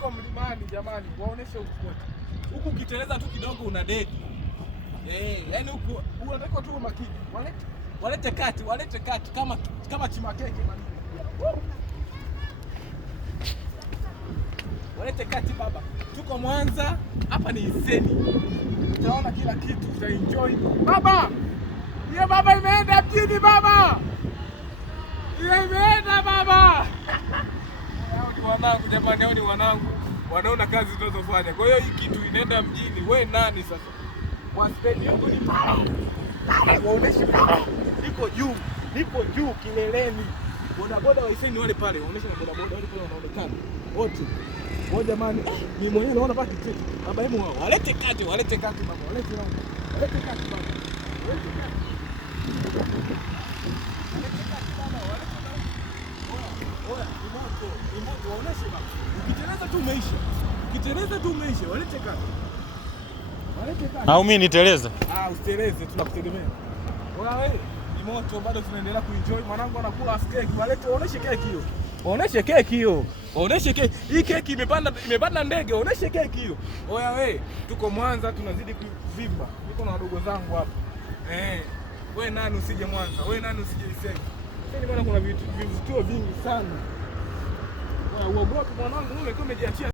Kwa mlimani jamani, waoneshe huku kote. Huku ukiteleza tu kidogo una dedi. Yaani huku unatakiwa tu makini. Walete kati kama chimakeke man. Walete kati baba. Tuko Mwanza, hapa ni Iseni. Utaona kila kitu, utaenjoy. Baba! Ye baba imeenda mjini baba! Ye imeenda baba! Hao ni wanangu jamani, hao ni wanangu. Wanaona kazi tunazofanya. Kwa hiyo hii kitu inaenda mjini. Wewe nani sasa? Waspendi yuko ni pale. Waoneshe pale. Niko juu kileleni. Bodaboda wa Iseni wale pale. Waoneshe na bodaboda wale pale wanaonekana. Wote. Wao jamani, ni mwenyewe naona paki kitu. Baba hemu wao. Walete kati baba. Walete kati baba. Walete kati baba. Walete kati baba. Oya, ni moto waoneshe baba. Ukiteleza tu umeisha. Walete kati. Au mimi niteleza? Usiteleze, tunakutegemea. Oya wewe, ni moto bado tunaendelea kuenjoy. Mwanangu anakula keki. Walete waoneshe keki hiyo. Waoneshe keki hiyo. Waoneshe keki. Hii keki imepanda ndege. Waoneshe keki hiyo. Oya wewe, tuko Mwanza tunazidi kuvimba. Niko na wadogo zangu hapa. Wewe nani usije Mwanza? Wewe nani usije Iseni? Iseni bwana kuna vivutio vingi sana. Oya uogope mwanangu, umejiachia